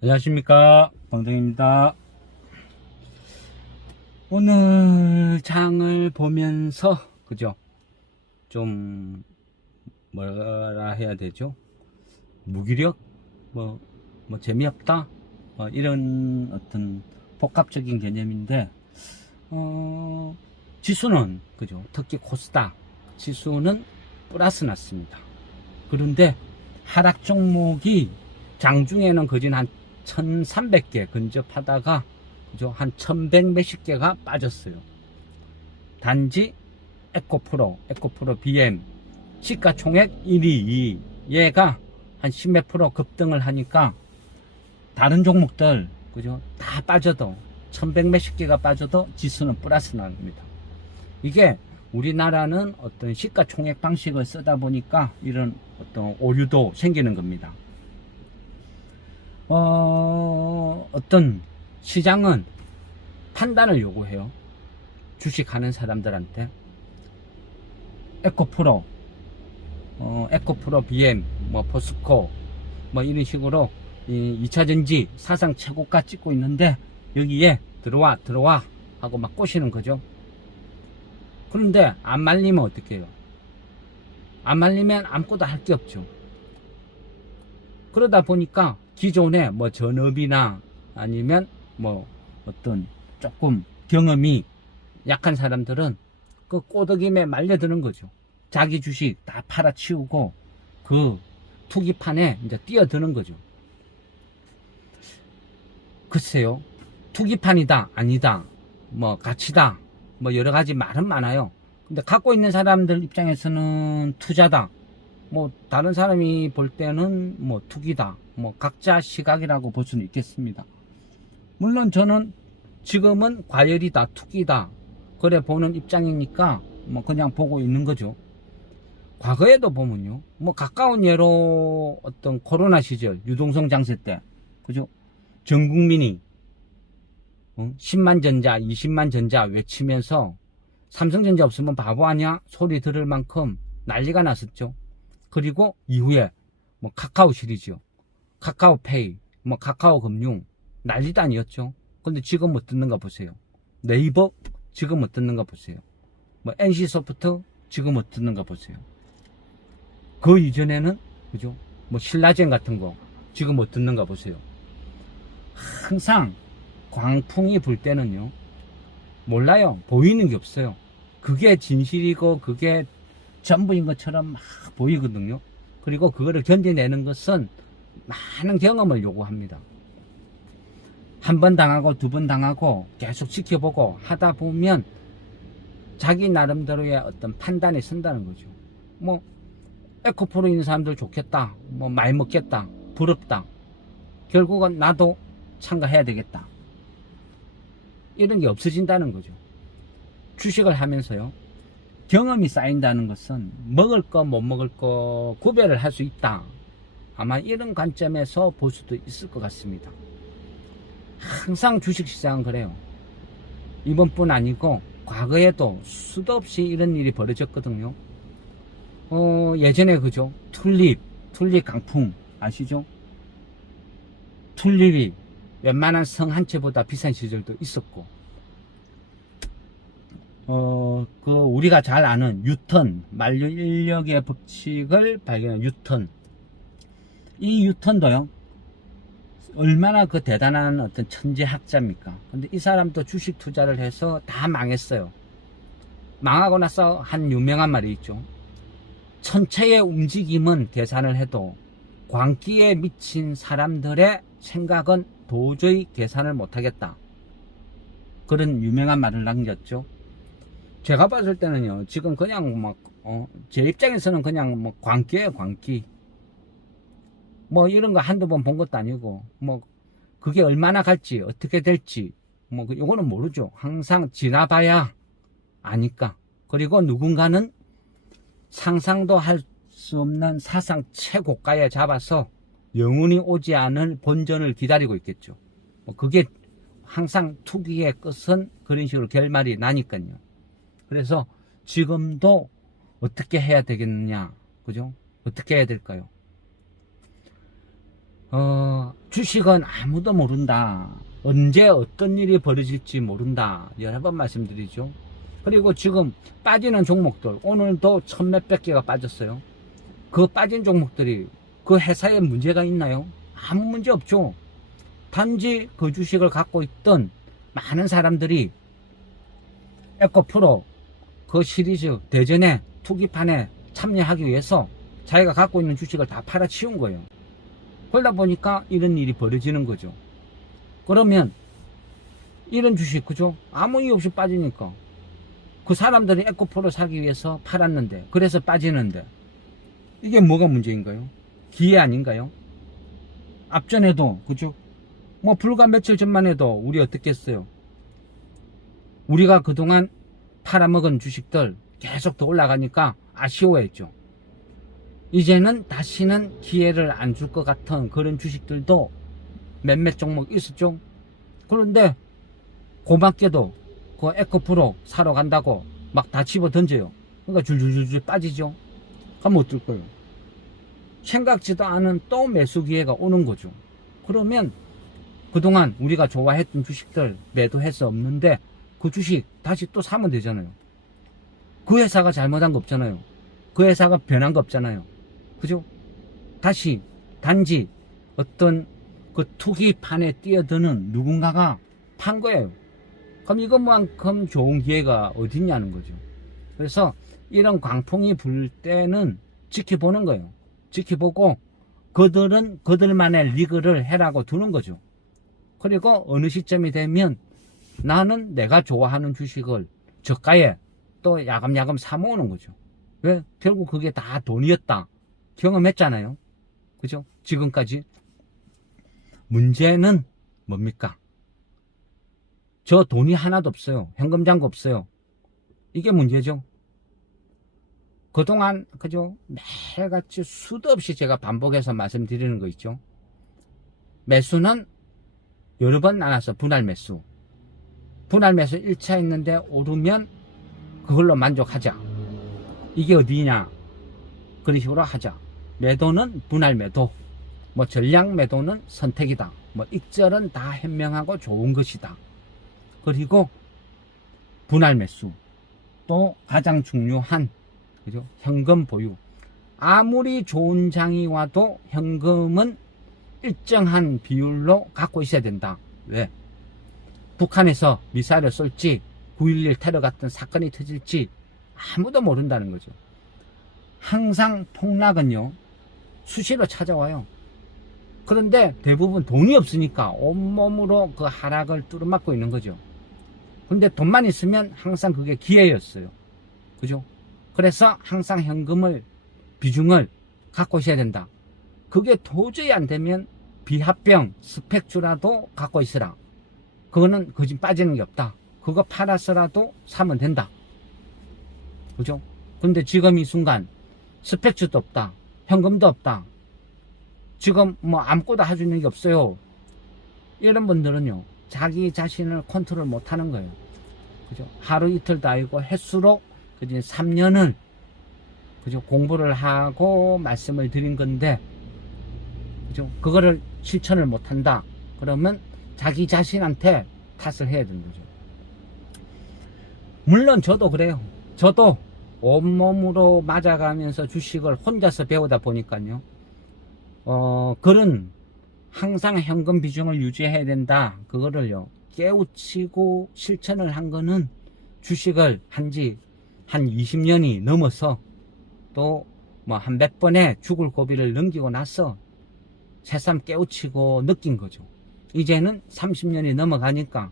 안녕하십니까, 방정입니다. 오늘 장을 보면서 그죠, 좀 뭐라 해야 되죠, 무기력, 재미없다, 이런 어떤 복합적인 개념인데, 지수는 그죠, 특히 코스닥 지수는 플러스 났습니다. 그런데 하락 종목이 장중에는 거진 한 1300개 근접하다가 그죠, 한 1100 몇십 개가 빠졌어요. 단지 에코프로 BM 시가총액 1위 얘가 한 10몇 프로 급등을 하니까 다른 종목들 그죠, 다 빠져도 1100 몇십 개가 빠져도 지수는 플러스 납니다. 이게 우리나라는 어떤 시가총액 방식을 쓰다 보니까 이런 어떤 오류도 생기는 겁니다. 어떤 시장은 판단을 요구해요. 주식하는 사람들한테. 에코프로, 에코프로 BM, 포스코, 이런 식으로 2차전지 사상 최고가 찍고 있는데 여기에 들어와 하고 막 꼬시는 거죠. 그런데 안 말리면 어떻게 해요? 안 말리면 아무것도 할 게 없죠. 그러다 보니까 기존에 전업이나 아니면 어떤 조금 경험이 약한 사람들은 그 꼬드김에 말려드는 거죠. 자기 주식 다 팔아치우고 그 투기판에 이제 뛰어드는 거죠. 글쎄요, 투기판이다 아니다 가치다 여러 가지 말은 많아요. 근데 갖고 있는 사람들 입장에서는 투자다, 다른 사람이 볼 때는 투기다, 각자 시각이라고 볼 수는 있겠습니다. 물론 저는 지금은 과열이다, 투기다 그래 보는 입장이니까 그냥 보고 있는 거죠. 과거에도 보면요, 가까운 예로 어떤 코로나 시절 유동성 장세 때 그죠, 전 국민이 10만 전자 20만 전자 외치면서 삼성전자 없으면 바보 아니야 소리 들을 만큼 난리가 났었죠. 그리고 이후에 카카오 시리즈, 카카오페이, 카카오금융 난리도 아니었죠. 근데 지금 듣는가 보세요. 네이버 지금 듣는가 보세요. NC소프트 지금 듣는가 보세요. 그 이전에는 그죠, 신라젠 같은 거 지금 듣는가 보세요. 항상 광풍이 불 때는요, 몰라요. 보이는 게 없어요. 그게 진실이고 그게 전부인 것처럼 막 보이거든요. 그리고 그거를 견뎌내는 것은 많은 경험을 요구합니다. 한 번 당하고 두 번 당하고 계속 지켜보고 하다 보면 자기 나름대로의 어떤 판단이 선다는 거죠. 에코프로 있는 사람들 좋겠다, 많이 먹겠다, 부럽다, 결국은 나도 참가해야 되겠다, 이런 게 없어진다는 거죠. 주식을 하면서요, 경험이 쌓인다는 것은 먹을 거 못 먹을 거 구별을 할 수 있다, 아마 이런 관점에서 볼 수도 있을 것 같습니다. 항상 주식시장은 그래요. 이번뿐 아니고 과거에도 수도 없이 이런 일이 벌어졌거든요. 예전에 그죠, 튤립 강풍 아시죠? 튤립이 웬만한 성 한 채보다 비싼 시절도 있었고, 우리가 잘 아는 뉴턴, 만류 인력의 법칙을 발견한 뉴턴. 이 뉴턴도요, 얼마나 그 대단한 어떤 천재학자입니까? 근데 이 사람도 주식 투자를 해서 다 망했어요. 망하고 나서 한 유명한 말이 있죠. 천체의 움직임은 계산을 해도 광기에 미친 사람들의 생각은 도저히 계산을 못하겠다. 그런 유명한 말을 남겼죠. 제가 봤을 때는요, 지금 그냥 제 입장에서는 그냥 광기예요, 광기. 이런 거 한두 번 본 것도 아니고, 그게 얼마나 갈지, 어떻게 될지, 요거는 모르죠. 항상 지나봐야 아니까. 그리고 누군가는 상상도 할 수 없는 사상 최고가에 잡아서 영원히 오지 않을 본전을 기다리고 있겠죠. 그게 항상 투기의 끝은 그런 식으로 결말이 나니까요. 그래서 지금도 어떻게 해야 되겠느냐, 그죠? 어떻게 해야 될까요? 주식은 아무도 모른다. 언제 어떤 일이 벌어질지 모른다. 여러 번 말씀드리죠. 그리고 지금 빠지는 종목들, 오늘도 천 몇백 개가 빠졌어요. 그 빠진 종목들이 그 회사에 문제가 있나요? 아무 문제 없죠. 단지 그 주식을 갖고 있던 많은 사람들이 에코프로 그 시리즈 대전에 투기판에 참여하기 위해서 자기가 갖고 있는 주식을 다 팔아치운 거예요. 그러다 보니까 이런 일이 벌어지는 거죠. 그러면 이런 주식, 그죠? 아무 이유 없이 빠지니까 그 사람들이 에코프로 사기 위해서 팔았는데, 그래서 빠지는데, 이게 뭐가 문제인가요? 기회 아닌가요? 앞전에도, 그죠? 뭐 불과 며칠 전만 해도 우리 어떻게 했어요? 우리가 그동안 팔아먹은 주식들 계속 더 올라가니까 아쉬워했죠. 이제는 다시는 기회를 안 줄 것 같은 그런 주식들도 몇몇 종목 있었죠. 그런데 고맙게도 그 에코프로 사러 간다고 막 다 집어 던져요. 그러니까 줄줄줄줄 빠지죠. 그럼 어떨 거예요? 생각지도 않은 또 매수 기회가 오는 거죠. 그러면 그동안 우리가 좋아했던 주식들 매도해서 없는데 그 주식 다시 또 사면 되잖아요. 그 회사가 잘못한 거 없잖아요. 그 회사가 변한 거 없잖아요. 그죠? 다시 단지 어떤 그 투기판에 뛰어드는 누군가가 판 거예요. 그럼 이것만큼 좋은 기회가 어딨냐는 거죠. 그래서 이런 광풍이 불 때는 지켜보는 거예요. 지켜보고 그들은 그들만의 리그를 해라고 두는 거죠. 그리고 어느 시점이 되면 나는 내가 좋아하는 주식을 저가에 또 야금야금 사 모으는 거죠. 왜? 결국 그게 다 돈이었다. 경험했잖아요. 그죠? 지금까지. 문제는 뭡니까? 저 돈이 하나도 없어요. 현금장도 없어요. 이게 문제죠. 그동안, 그죠? 매일같이 수도 없이 제가 반복해서 말씀드리는 거 있죠. 매수는 여러 번 나눠서 분할 매수. 분할 매수 1차 했는데 오르면 그걸로 만족하자. 이게 어디냐? 그런 식으로 하자. 매도는 분할 매도. 뭐 전량 매도는 선택이다. 뭐 익절은 다 현명하고 좋은 것이다. 그리고 분할 매수. 또 가장 중요한, 그죠? 현금 보유. 아무리 좋은 장이 와도 현금은 일정한 비율로 갖고 있어야 된다. 왜? 북한에서 미사일을 쏠지 9.11 테러 같은 사건이 터질지 아무도 모른다는 거죠. 항상 폭락은요 수시로 찾아와요. 그런데 대부분 돈이 없으니까 온몸으로 그 하락을 뚫어막고 있는 거죠. 근데 돈만 있으면 항상 그게 기회였어요. 그죠? 그래서 항상 현금을 비중을 갖고 있어야 된다. 그게 도저히 안 되면 비합병 스펙주라도 갖고 있으라. 그거는 거짓 빠지는 게 없다. 그거 팔아서라도 사면 된다. 그죠? 근데 지금 이 순간 스펙주도 없다. 현금도 없다. 지금 뭐 아무것도 할 수 있는 게 없어요. 이런 분들은요 자기 자신을 컨트롤 못 하는 거예요. 그죠? 하루 이틀도 아니고 횟수로 그죠? 3년을 그죠? 공부를 하고 말씀을 드린 건데 그죠? 그거를 실천을 못 한다. 그러면 자기 자신한테 탓을 해야 되는 거죠. 물론 저도 그래요. 저도 온몸으로 맞아가면서 주식을 혼자서 배우다 보니까요. 그런 항상 현금 비중을 유지해야 된다. 그거를요. 깨우치고 실천을 한 거는 주식을 한지 한 20년이 넘어서 또 뭐 한 몇 번의 죽을 고비를 넘기고 나서 새삼 깨우치고 느낀 거죠. 이제는 30년이 넘어가니까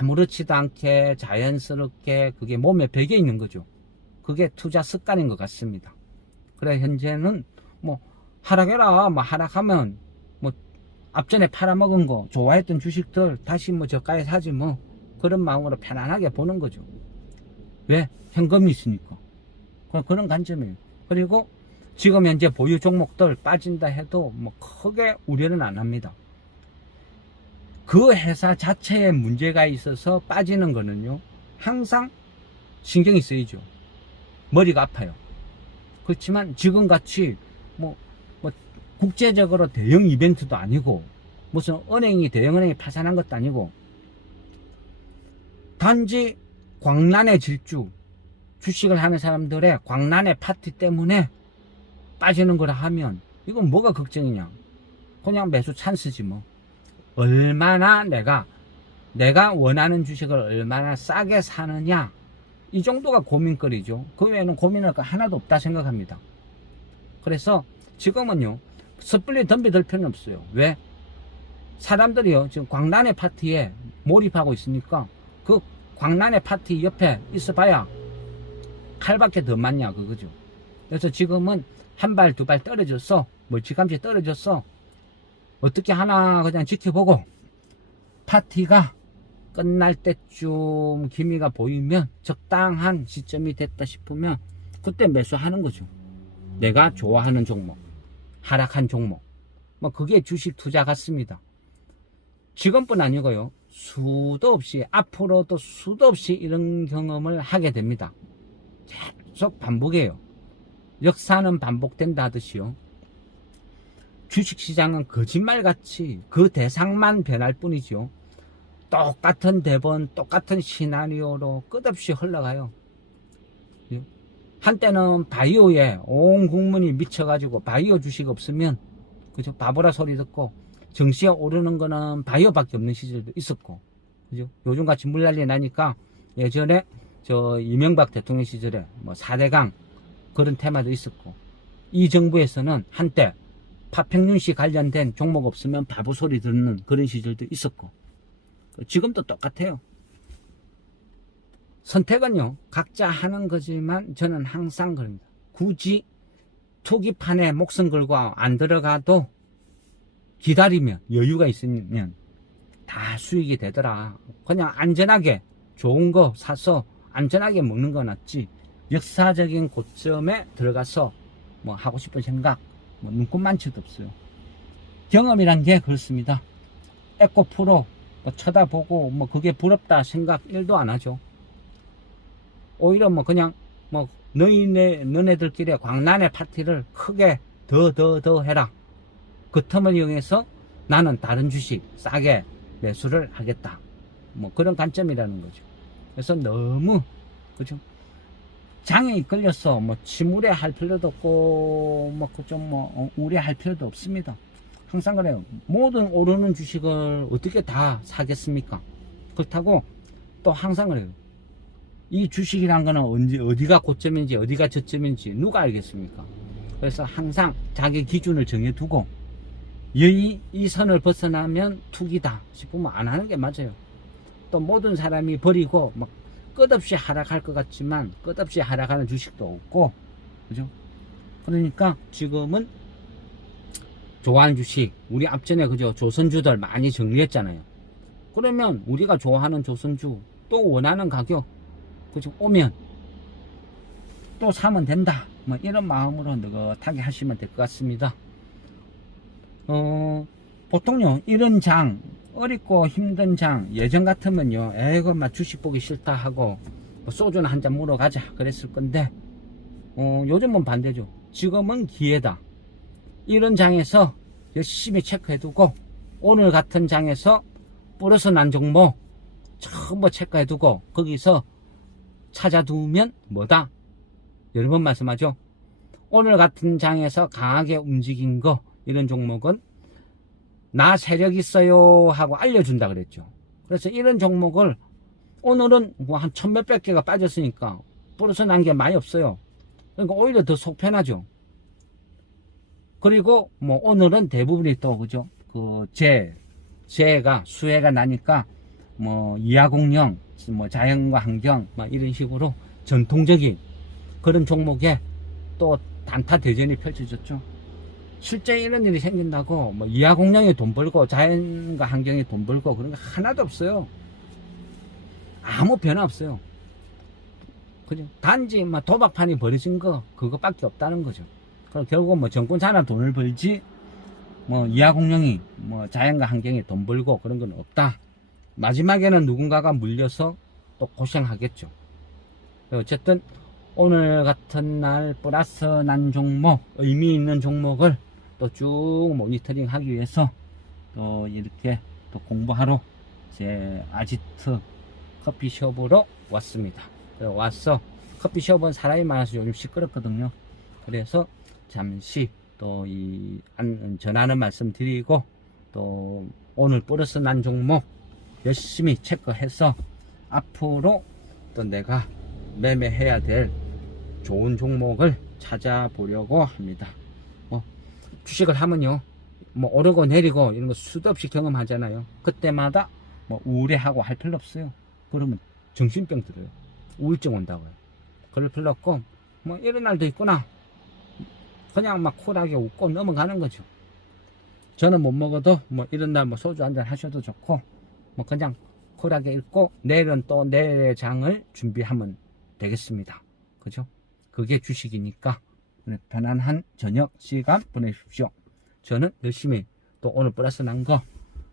아무렇지도 않게 자연스럽게 그게 몸에 배겨 있는 거죠. 그게 투자 습관인 것 같습니다. 그래 현재는 뭐 하락해라 뭐 하락하면 뭐 앞전에 팔아먹은 거 좋아했던 주식들 다시 뭐 저가에 사지 뭐 그런 마음으로 편안하게 보는 거죠. 왜? 현금이 있으니까. 그런 관점이에요. 그리고 지금 현재 보유 종목들 빠진다 해도 뭐 크게 우려는 안 합니다. 그 회사 자체에 문제가 있어서 빠지는 거는요 항상 신경이 쓰이죠. 머리가 아파요. 그렇지만 지금같이 뭐 국제적으로 대형 이벤트도 아니고 무슨 은행이 대형은행이 파산한 것도 아니고 단지 광란의 질주, 주식을 하는 사람들의 광란의 파티 때문에 빠지는 거라 하면 이건 뭐가 걱정이냐. 그냥 매수 찬스지 뭐. 얼마나 내가 원하는 주식을 얼마나 싸게 사느냐, 이 정도가 고민거리죠. 그 외에는 고민할 거 하나도 없다 생각합니다. 그래서 지금은요 섣불리 덤비들 필요는 없어요. 왜? 사람들이요 지금 광란의 파티에 몰입하고 있으니까 그 광란의 파티 옆에 있어봐야 칼밖에 더 맞냐 그거죠. 그래서 지금은 한 발 두 발 떨어졌어, 멀찌감치 떨어졌어, 어떻게 하나 그냥 지켜보고 파티가 끝날 때쯤 기미가 보이면 적당한 시점이 됐다 싶으면 그때 매수하는 거죠. 내가 좋아하는 종목, 하락한 종목, 뭐 그게 주식 투자 같습니다. 지금뿐 아니고요 수도 없이 앞으로도 수도 없이 이런 경험을 하게 됩니다. 계속 반복해요. 역사는 반복된다 하듯이요 주식시장은 거짓말같이 그 대상만 변할 뿐이죠. 똑같은 대본, 똑같은 시나리오로 끝없이 흘러가요. 한때는 바이오에 온 국민이 미쳐가지고 바이오 주식 없으면 그죠 바보라 소리 듣고 정시에 오르는 거는 바이오밖에 없는 시절도 있었고, 그죠? 요즘같이 물난리 나니까 예전에 저 이명박 대통령 시절에 뭐 4대강 그런 테마도 있었고, 이 정부에서는 한때 파평윤 씨 관련된 종목 없으면 바보 소리 듣는 그런 시절도 있었고, 지금도 똑같아요. 선택은요 각자 하는 거지만 저는 항상 그럽니다. 굳이 투기판에 목숨 걸고 안 들어가도 기다리면 여유가 있으면 다 수익이 되더라. 그냥 안전하게 좋은 거 사서 안전하게 먹는 거 낫지, 역사적인 고점에 들어가서 뭐 하고 싶은 생각 뭐 눈꽃만치도 없어요. 경험이란 게 그렇습니다. 에코프로 뭐 쳐다보고 뭐 그게 부럽다 생각 1도 안 하죠. 오히려 뭐 그냥 뭐 너네들끼리 광란의 파티를 크게 더 해라. 그 틈을 이용해서 나는 다른 주식 싸게 매수를 하겠다. 뭐 그런 관점이라는 거죠. 그래서 너무 그죠? 장에 이끌려서 뭐 침울해 할 필요도 없고 뭐 좀 뭐 우려할 필요도 없습니다. 항상 그래요. 모든 오르는 주식을 어떻게 다 사겠습니까? 그렇다고 또 항상 그래요. 이 주식이란 거는 어디가 고점인지 어디가 저점인지 누가 알겠습니까? 그래서 항상 자기 기준을 정해두고 이 선을 벗어나면 투기다 싶으면 안 하는 게 맞아요. 또 모든 사람이 버리고 막 끝없이 하락할 것 같지만 끝없이 하락하는 주식도 없고, 그죠? 그러니까 지금은 좋아하는 주식, 우리 앞전에 그죠 조선주들 많이 정리했잖아요. 그러면 우리가 좋아하는 조선주 또 원하는 가격 그죠 오면 또 사면 된다, 뭐 이런 마음으로 느긋하게 하시면 될 것 같습니다. 보통요 이런 장, 어렵고 힘든 장 예전 같으면요 에이거 막 주식 보기 싫다 하고 뭐 소주나 한잔 물어 가자 그랬을 건데 요즘은 반대죠. 지금은 기회다. 이런 장에서 열심히 체크해두고 오늘 같은 장에서 플러스 난 종목 전부 체크해두고 거기서 찾아두면 뭐다? 여러 번 말씀하죠. 오늘 같은 장에서 강하게 움직인 거 이런 종목은 나 세력 있어요 하고 알려준다 그랬죠. 그래서 이런 종목을 오늘은 뭐 한 1000몇백 개가 빠졌으니까 플러스 난 게 많이 없어요. 그러니까 오히려 더 속 편하죠. 그리고 뭐 오늘은 대부분이 또 그죠 그 재해가 수해가 나니까 뭐 이하공령 뭐 자연과 환경 뭐 이런 식으로 전통적인 그런 종목에 또 단타 대전이 펼쳐졌죠. 실제 이런 일이 생긴다고 뭐 이하공령이 돈 벌고 자연과 환경이 돈 벌고 그런 거 하나도 없어요. 아무 변화 없어요. 그죠? 단지 뭐 도박판이 벌어진 거 그것밖에 없다는 거죠. 그럼 결국 뭐 정권 산업 돈을 벌지 뭐 이하공령이 뭐 자연과 환경이 돈 벌고 그런 건 없다. 마지막에는 누군가가 물려서 또 고생하겠죠. 어쨌든 오늘 같은 날 플러스 난 종목, 의미 있는 종목을 또 쭉 모니터링 하기 위해서 또 이렇게 또 공부하러 제 아지트 커피숍으로 왔습니다. 와서 커피숍은 사람이 많아서 요즘 시끄럽거든요. 그래서 잠시 또 이 전하는 말씀 드리고, 또 오늘 플러스 난 종목 열심히 체크해서 앞으로 또 내가 매매해야 될 좋은 종목을 찾아보려고 합니다. 뭐 주식을 하면요, 뭐 오르고 내리고 이런 거 수도 없이 경험하잖아요. 그때마다 뭐 우울해하고 할 필요 없어요. 그러면 정신병 들어요. 우울증 온다고요. 그럴 필요 없고, 뭐 이런 날도 있구나, 그냥 막 쿨하게 웃고 넘어가는 거죠. 저는 못 먹어도 뭐 이런 날 뭐 소주 한잔 하셔도 좋고, 뭐 그냥 쿨하게 읽고 내일은 또 내일의 장을 준비하면 되겠습니다. 그죠? 그게 주식이니까 편안한 저녁 시간 보내십시오. 저는 열심히 또 오늘 플러스 난 거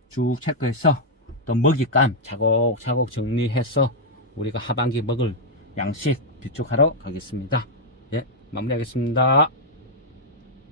쭉 체크해서 또 먹잇감 차곡차곡 정리해서 우리가 하반기 먹을 양식 비축하러 가겠습니다. 예, 마무리하겠습니다.